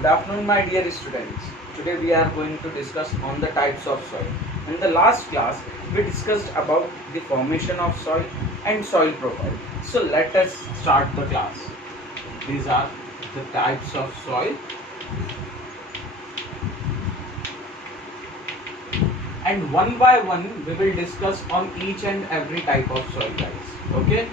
Good afternoon, my dear students. Today we are going to discuss on the types of soil. In the last class, we discussed about the formation of soil and soil profile. So let us start the class. These are the types of soil, and one by one we will discuss on each and every type of soil, guys. Okay?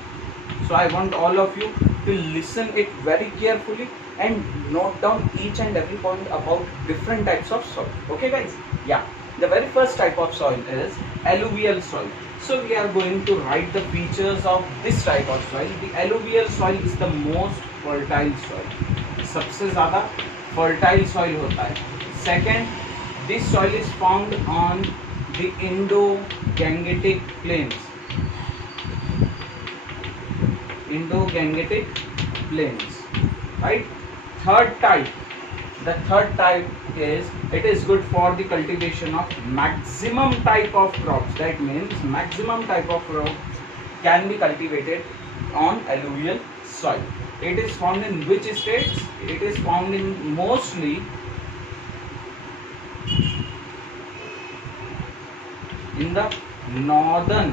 So I want all of you to listen it very carefully and note down each and every point about different types of soil. Okay, guys? Yeah. The very first type of soil is alluvial soil. So we are going to write the features of this type of soil. The alluvial soil is the most fertile soil. सबसे ज़्यादा fertile soil होता है. Second, this soil is found on the Indo-Gangetic plains. Indo-Gangetic plains, right? The third type is it is good for the cultivation of maximum type of crops. That means maximum type of crops can be cultivated on alluvial soil. It is found in which states? It is found in mostly in the northern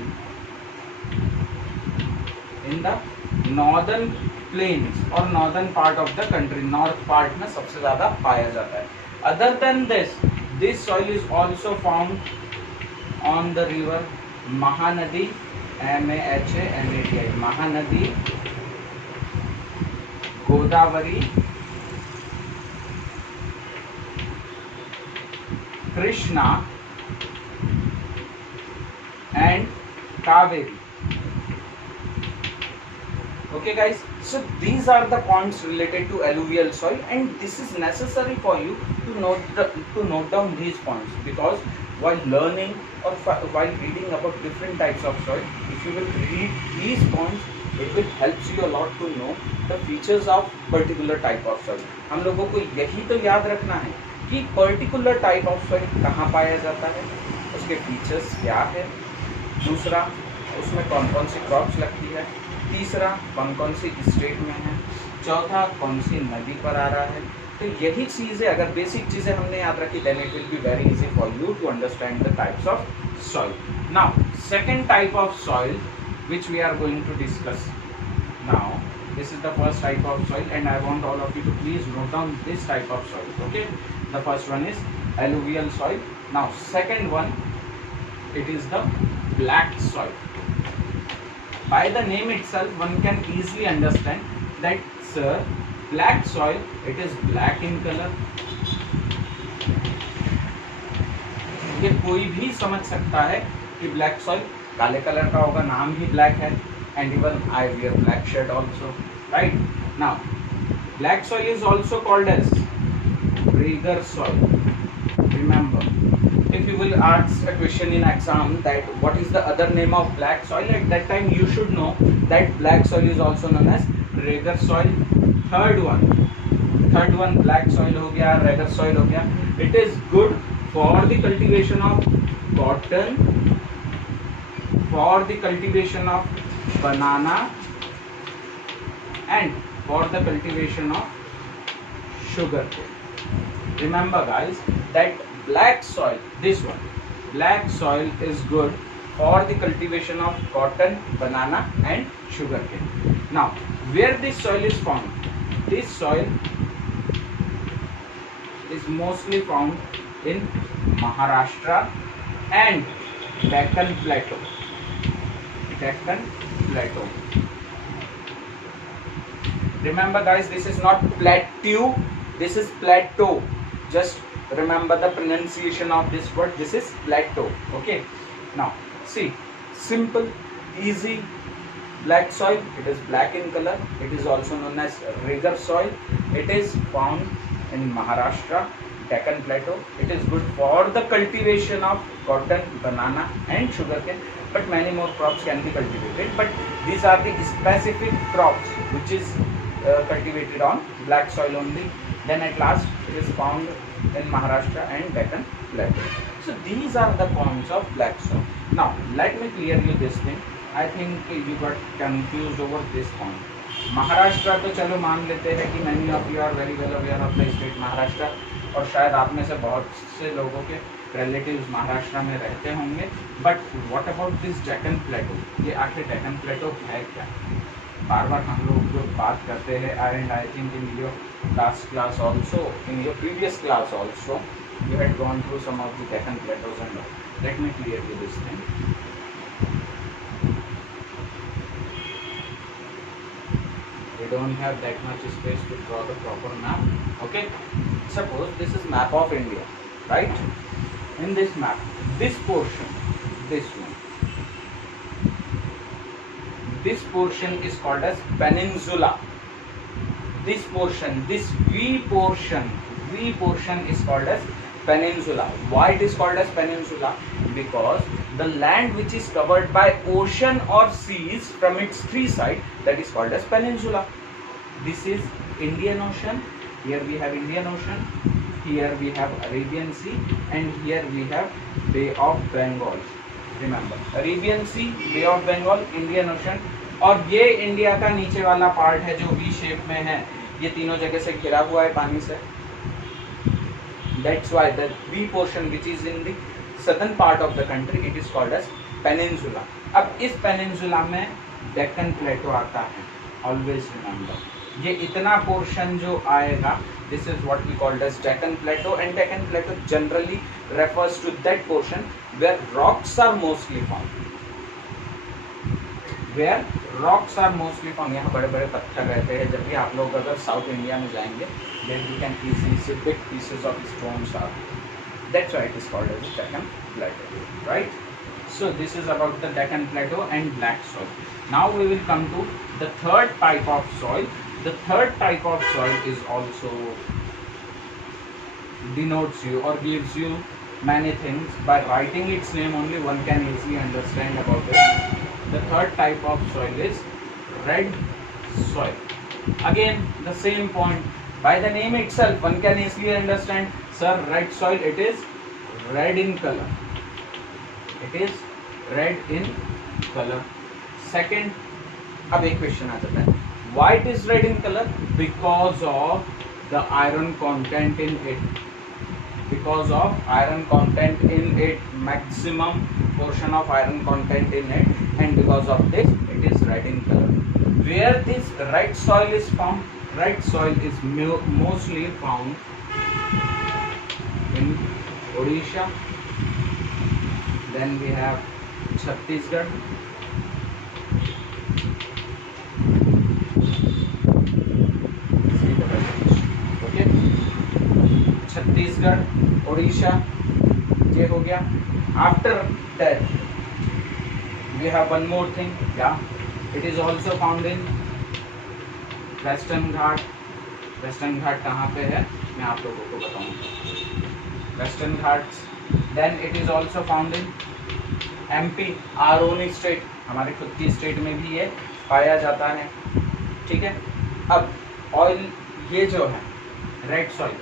plains और northern part of the country. North part में सबसे ज़्यादा पाया जाता है. Other than this soil is also found on the river Mahanadi, Mahanadi, Mahanadi, Godavari, Krishna and Kaveri. Okay, guys, so these are the points related to alluvial soil, and this is necessary for you to note down these points, because while learning or while reading about different types of soil, if you will read these points, it will help you a lot to know the features of particular type of soil. हम लोगों को यही तो याद रखना है कि particular type of soil कहाँ पाया जाता है, उसके features क्या है, दूसरा उसमें कौन कौन सी क्रॉप्स लगती है, तीसरा कौन कौन सी स्टेट में है, चौथा कौन सी नदी पर आ रहा है. तो यही चीज़ें अगर बेसिक चीज़ें हमने याद रखी, then it will be very easy for you to understand the types of soil. Now second type of soil which we are going to discuss now. This is the first type of soil, and I want all of you to please note down this type of soil. Okay, the first one is alluvial soil. Now second one, it is the black soil. By the name itself, one can easily understand that, sir, black soil, it is black in color. ये कोई भी समझ सकता है कि black soil काले colour का होगा, नाम ही ब्लैक है, and even I wear black shirt also, right. Now black soil is also called as regur soil. Remember, if you will ask a question in exam that what is the other name of black soil, at that time you should know that black soil is also known as reger soil. third one black soil हो गया, reger soil हो गया. It is good for the cultivation of cotton, for the cultivation of banana, and for the cultivation of sugar cane. Remember, guys, that black soil, this one, black soil is good for the cultivation of cotton, banana and sugar cane. Now where this soil is found? This soil is mostly found in Maharashtra and Deccan Plateau. Remember, guys, this is not plateau, this is plateau. Just remember the pronunciation of this word. This is plateau. Okay, now see, simple, easy. Black soil, it is black in color. It is also known as reger soil. It is found in Maharashtra, Deccan Plateau. It is good for the cultivation of cotton, banana and sugarcane, but many more crops can be cultivated. But these are the specific crops which is cultivated on black soil only. Then at last it is found in Maharashtra and Deccan Plateau. So these are the points of black soil. Now let me clear you this thing. I think you got confused over this point. Maharashtra तो चलो मान लेते हैं कि many of you are very well aware of the state Maharashtra, और शायद आप में से बहुत से लोगों के रिलेटिव्स महाराष्ट्र में रहते होंगे। But what about this Deccan plateau, ये आखिर डेक्कन प्लेटो है क्या? बार बार हम लोग जो बात करते हैं, and I think in your last class also, in your previous class also you had gone through some of the Deccan plateaus and all. Let me clear you this thing. We don't have that much space to draw the proper map. Okay, suppose this is map of India, right? In this map, this portion, this one, this portion is called as peninsula. This portion, this V portion is called as peninsula. Why it is called as peninsula? Because the land which is covered by ocean or seas from its three sides, that is called as peninsula. This is Indian Ocean. Here we have Indian Ocean. Here we have Arabian Sea, and here we have Bay of Bengal. Remember, Arabian Sea, Bay of Bengal, Indian Ocean, और ये India का नीचे वाला part है जो V shape में है, ये तीनों जगह से घिरा हुआ है पानी से। That's why the V portion which is in the southern part of the country, it is called as peninsula. अब इस peninsula में डेक्कन प्लेटो आता है, always remember. ये इतना पोर्शन जो आएगा, this is what we called as Deccan Plateau, and Deccan Plateau generally refers to that portion where rocks are mostly found. Where rocks are mostly found, यहाँ बड़े बड़े पत्थर रहते हैं। जब भी आप लोग अगर साउथ इंडिया में जाएंगे, then you can easily see big pieces of stones are. That's why it is called as Deccan Plateau, right? So this is about the Deccan Plateau and black soil. Now we will come to the third type of soil. The third type of soil is also denotes you or gives you many things. By writing its name only, one can easily understand about it. The third type of soil is red soil. Again, the same point. By the name itself, one can easily understand, sir, red soil, it is red in color. It is red in color. Second, अब एक question आ जाता है, why it is red in color? Because of the iron content in it. Because of iron content in it, maximum portion of iron content in it, and because of this, it is red in color. Where this red soil is found? Red soil is mostly found in Odisha. Then we have Chhattisgarh. Okay, Chhattisgarh, Odisha, ये हो गया. After that, we have one more thing. Yeah, it is also found in western Ghat. Western Ghat कहाँ पे है मैं आप लोगों को बताऊंगा. Western Ghats. Then it is also found in MP, our own state, हमारे खुद की स्टेट में भी ये पाया जाता है. ठीक है. अब ऑयल, ये जो है रेड सॉइल,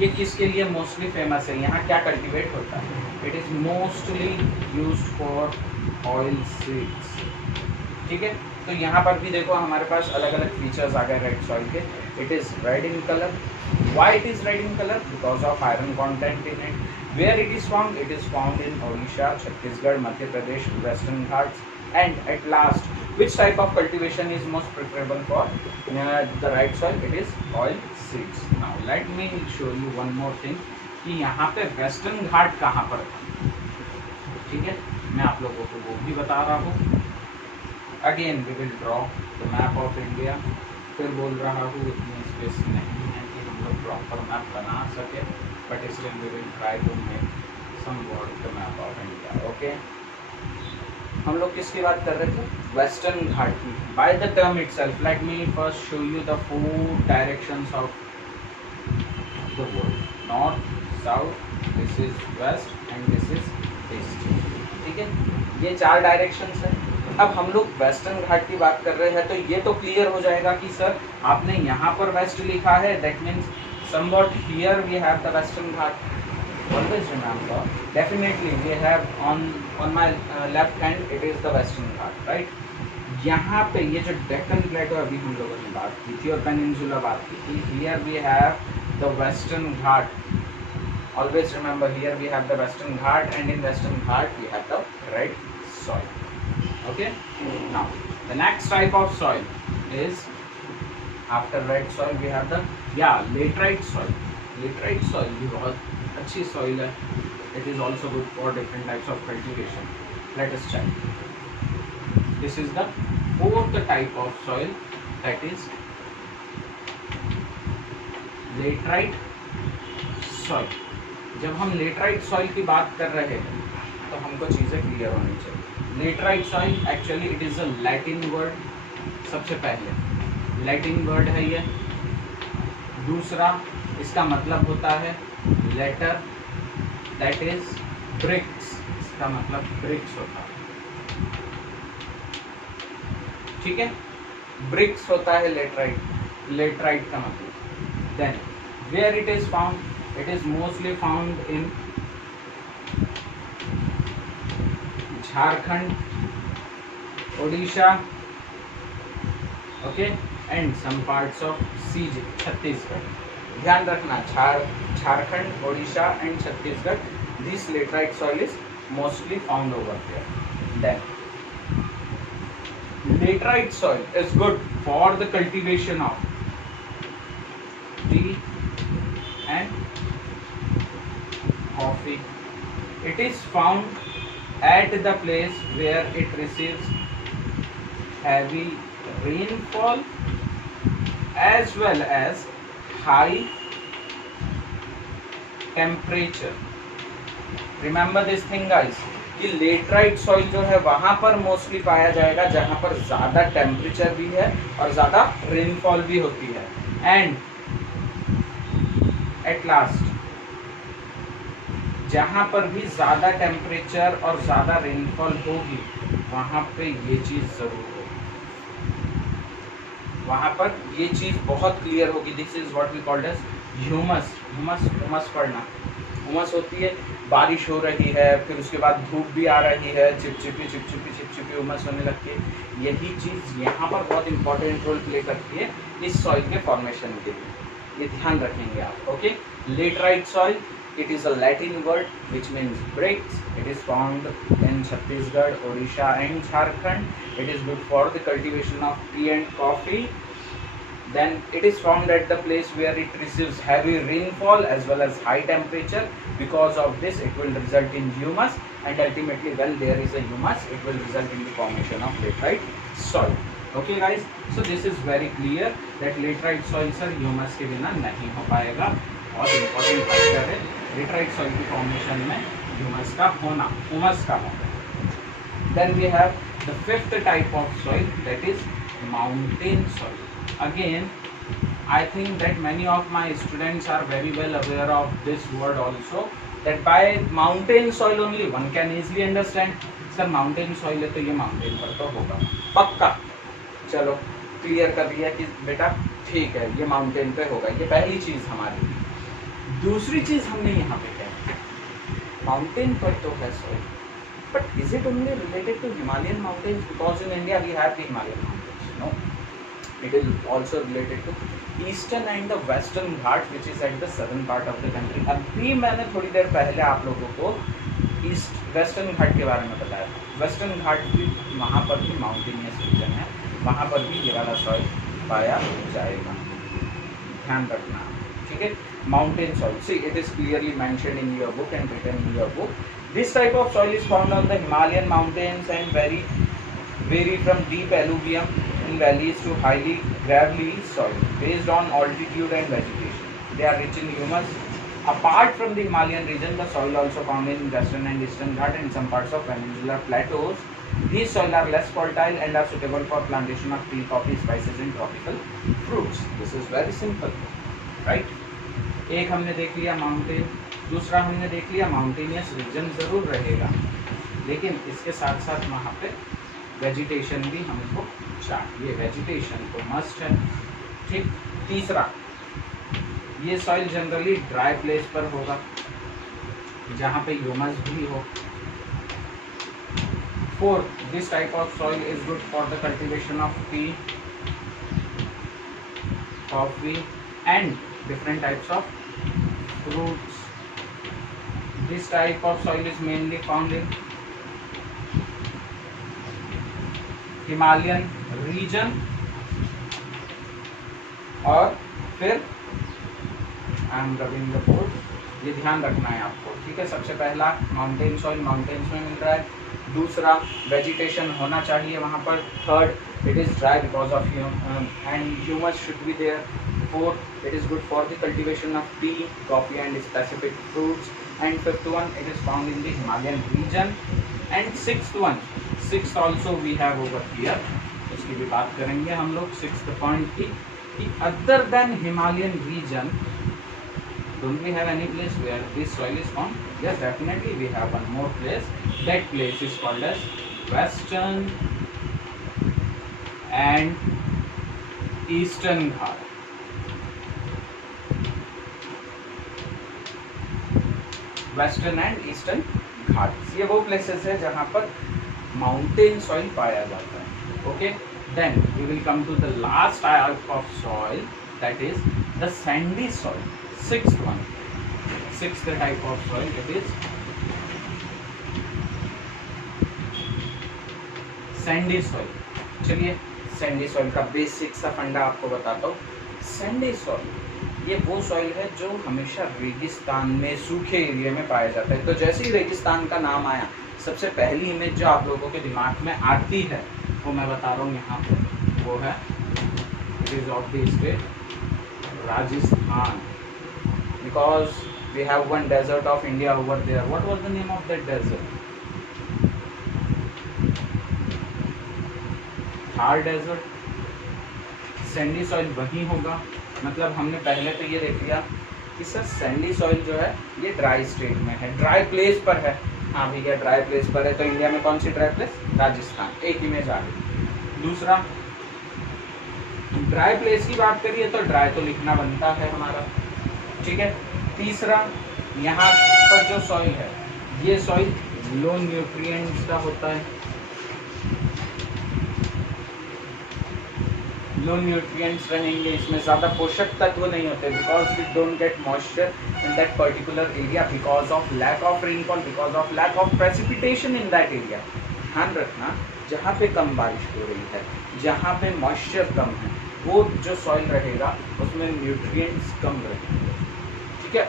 ये किसके लिए मोस्टली फेमस है? यहाँ क्या कल्टिवेट होता है? It is mostly used for oil seeds. ठीक है. तो यहाँ पर भी देखो हमारे पास अलग अलग फीचर्स आ गए रेड सॉइल के. It is red in colour. Why it is red in color? Because of iron content in it. Where it is found? It is found in Odisha, Chhattisgarh, Madhya Pradesh, Western Ghats. And at last, which type of cultivation is most preferable for the red soil? It is oil seeds. Now let me show you one more thing कि यहाँ पे western Ghat कहाँ पर था. ठीक है, मैं आप लोगों को वो भी बता रहा हूँ. Again we will draw the map of India. फिर बोल रहा हूँ इतनी स्पेस नहीं है कि हम लोग प्रॉपर मैप बना सके, but still we will try to make somewhat the map of India. Okay, हम लोग किसकी बात कर रहे थे? वेस्टर्न घाट की. By the term itself, let me first show you the 4 directions of the world. North, south, this is west and this is east. ठीक है, ये 4 डायरेक्शंस है. अब हम लोग वेस्टर्न घाट की बात कर रहे हैं, तो ये तो क्लियर हो जाएगा कि सर आपने यहाँ पर वेस्ट लिखा है, that means somewhat here we have the western Ghat. Always remember, definitely we have on my left hand it is the western ghat, right? यहाँ पे ये जो डेक्कन प्लेटो अभी हम लोगों ने बात की थी और पेनिनसुला बात की थी, here we have the western Ghat. Always remember, here we have the Western Ghat, and in Western Ghat we have the red soil. Okay. Now the next type of soil is, after red soil we have the laterite soil. Laterite soil भी बहुत अच्छी soil है. It is also good for different types of cultivation. Let us check. This is the fourth type of soil, that is laterite soil. जब हम laterite soil की बात कर रहे हैं तो हमको चीज़ें क्लियर होनी चाहिए. Laterite soil actually it is a Latin word. सबसे पहले लैटिन वर्ड है ये. दूसरा इसका मतलब होता है लेटर, दैट इज ब्रिक्स. इसका मतलब ब्रिक्स होता है. ठीक है, ब्रिक्स होता है लेटराइट. लेटराइट का मतलब. Then where it is found, it is mostly found in Jharkhand, Odisha, okay, and some parts of CG, Chhattisgarh. ध्यान रखना, Jharkhand, Odisha and Chhattisgarh, this laterite soil is mostly found over there. Then laterite soil is good for the cultivation of tea and coffee. It is found at the place where it receives heavy rainfall as well as high temperature. Remember this thing guys, कि laterite soil जो है वहां पर mostly पाया जाएगा जहां पर ज्यादा टेम्परेचर भी है और ज्यादा रेनफॉल भी होती है. एंड एट लास्ट, जहाँ पर भी ज़्यादा टेम्परेचर और ज़्यादा रेनफॉल होगी वहाँ पे ये चीज़ ज़रूर होगी. वहाँ पर ये चीज़ बहुत क्लियर होगी. This is what we called as humus. Humus पढ़ना. ह्यूमस होती है, बारिश हो रही है, फिर उसके बाद धूप भी आ रही है, चिपचिपी ह्यूमस होने लगती है. यही चीज़ यहाँ पर बहुत इंपॉर्टेंट रोल प्ले करती है इस सॉइल के फॉर्मेशन के लिए. ये ध्यान रखेंगे आप. Okay, laterite soil, it is a Latin word which means bricks. It is found in Chhattisgarh, Odisha and Jharkhand. It is good for the cultivation of tea and coffee. Then it is found at the place where it receives heavy rainfall as well as high temperature. Because of this it will result in humus, and ultimately when there is a humus it will result in the formation of laterite soil. Okay guys, so this is very clear that laterite soil sir humus के बिना नहीं हो पाएगा और important factor है laterite soil की formation में humus का होना. Then we have the fifth type of soil, that is mountain soil. Again I think that many of my students are very well aware of this word also, that by mountain soil only one can easily understand. Sir mountain soil है तो ये mountain पर तो होगा पक्का. चलो clear कर दिया कि बेटा ठीक है ये माउंटेन पे होगा. ये पहली चीज़ हमारी. दूसरी चीज हमने यहाँ पे क्या, माउंटेन पर तो है soil, but is it only related to Himalayan mountains? Because in India we have the Himalayan mountains. No, it is also related to eastern and the western Ghat which is at the southern part of the country. अभी मैंने थोड़ी देर पहले आप लोगों को east western घाट के बारे में बताया. वेस्टर्न घाट भी वहाँ पर भी माउंटेनियस रीजन है, वहाँ पर भी ये वाला सॉइल पाया जाएगा. ध्यान रखना, ठीक है. Mountain soil, see it is clearly mentioned in your book and written in your book. This type of soil is found on the Himalayan mountains and vary from deep alluvium in valleys to highly gravelly soil based on altitude and vegetation. They are rich in humus. Apart from the Himalayan region, the soil also found in western and eastern Ghat and some parts of peninsular plateaus. These soil are less fertile and are suitable for plantation of tea, coffee, spices and tropical fruits. This is very simple, right? एक हमने देख लिया mountain, दूसरा हमने देख लिया mountainous region ज़रूर रहेगा, लेकिन इसके साथ साथ वहाँ पे वेजिटेशन भी हमको चाहिए. वेजिटेशन तो मस्ट है. ठीक. तीसरा, ये सॉइल जनरली ड्राई प्लेस पर होगा जहाँ पे ह्यूमस भी हो. Fourth, this type of soil is good for the cultivation of tea, coffee and different types of fruits. This type of soil is mainly found in Himalayan region और फिर I am rubbing the board, ये ध्यान रखना है आपको, ठीक है। सबसे पहला माउंटेन सॉइल, माउंटेन्स में मिल रहा है। दूसरा वेजिटेशन होना चाहिए वहाँ पर। Third, it is dry because of and humus should be there. Fourth, it is good for the cultivation of tea, coffee and specific fruits. And fifth one, it is found in the Himalayan region. And sixth also we have over here, उसकी भी बात करेंगे हम लोग। Sixth point की other than Himalayan region, don't we have any place where this soil is found? Yes, definitely we have one more place. That place is called as Western and Eastern Ghat. Western and Eastern Ghats, ये वो places है जहाँ पर mountain soil पाया जाता है। Okay. Then we will come to the last type of soil, that is the sandy soil. Sixth type of soil, it is sandy soil. चलिए sandy soil का बेसिक सा फंडा आपको बताता हूँ। sandy soil ये वो soil है जो हमेशा रेगिस्तान में, सूखे एरिया में पाया जाता है। तो जैसे ही रेगिस्तान का नाम आया, सबसे पहली इमेज जो आप लोगों के दिमाग में आती है वो मैं बता रहा हूँ यहाँ पे, वो है it is of the state Rajasthan, because we have one desert of India over there. What was the name of that desert? Thar desert. Sandy soil वही होगा, मतलब हमने पहले तो ये देख लिया कि सर सैंडी सॉइल जो है ये ड्राई स्टेट में है, ड्राई प्लेस पर है। हाँ भैया ड्राई प्लेस पर है, तो इंडिया में कौन सी ड्राई प्लेस? राजस्थान। एक इमेज आ गई। दूसरा, ड्राई प्लेस की बात करिए तो ड्राई तो लिखना बनता है हमारा, ठीक है। तीसरा, यहाँ पर जो सॉइल है ये सॉइल लो न्यूट्रिएंट्स का होता है, लो न्यूट्रिएंट्स रहेंगे, इसमें ज़्यादा पोषक तत्व नहीं होते, because it don't get moisture in that particular area because of lack of rainfall, because of lack of precipitation in that area. ध्यान रखना, जहाँ पे कम बारिश हो रही है, जहाँ पे मॉइस्चर कम है, वो जो सॉइल रहेगा उसमें न्यूट्रिएंट्स कम रहेंगे।